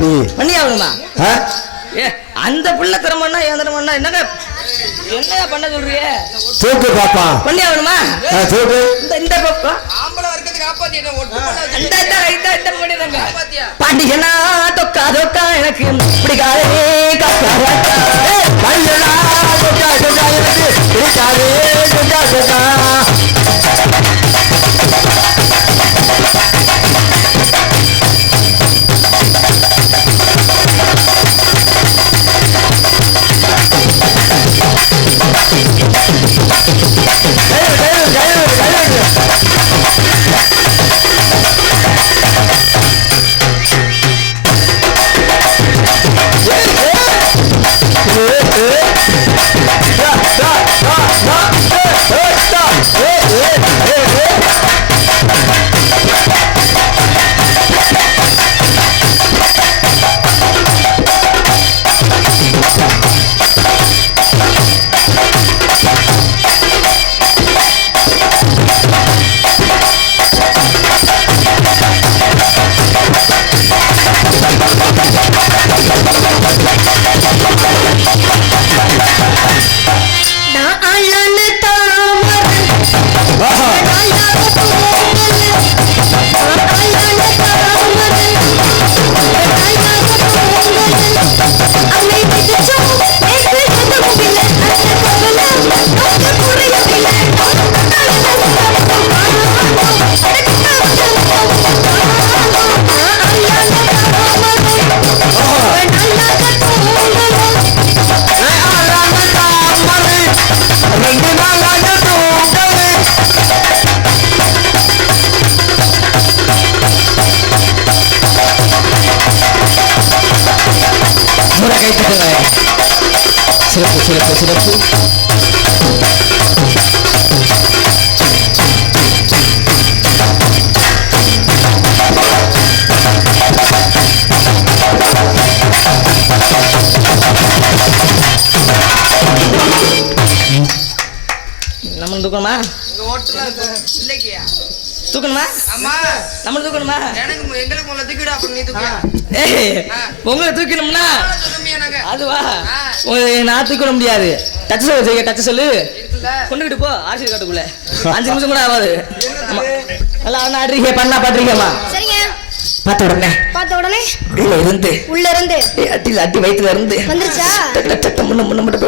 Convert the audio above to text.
நீ பண்ணி ஆகணுமா? அந்த புள்ள திறமன்னா ஏன் திறமன்னா என்னங்க என்னையா பண்ண சொல்றிய? தூக்கு பாப்பா பண்ணி ஆகணுமா? தூக்கு இந்த பக்கம் ஆம்பள வர்க்கத்துக்கு காப்பாத்தி என்ன ஓட்டு இந்த பண்ணிடுங்க. பாண்டியனா தொக்கா தொக்கா எனக்கு பிடிக்காதே கக்கா கக்கா பையனா தொக்கா தொக்கா எனக்கு பிடிக்காதே தொக்கா தொக்கா சிறப்பு சிறப்பு சிறப்பு. நம்ம தூக்கணுமா? இல்லையா தூக்கணுமா? ஆமா நம்ம தூக்கணுமா? எனக்கு எங்களுக்கு உள்ள தூக்கிடு அப்புறம் நீ தூக்கியா? உங்களை தூக்கணும்னா அதுவா நான் தூக்க முடியாது. டச் சொல்லு செய்ய டச் சொல்லு கொண்டுகிட்டு போ ஆசிரியர் காட்டுக்குள்ள 5 நிமிஷம் கூட ஆகாது. நல்லா ஆடுறீங்க பண்ணா பாட்டுறீங்கம்மா. பார்த்த உடனே உள்ள இருந்து அட்டி வயிற்றுல இருந்து வந்துருச்சா? முன்ன முன்ன மட்டும்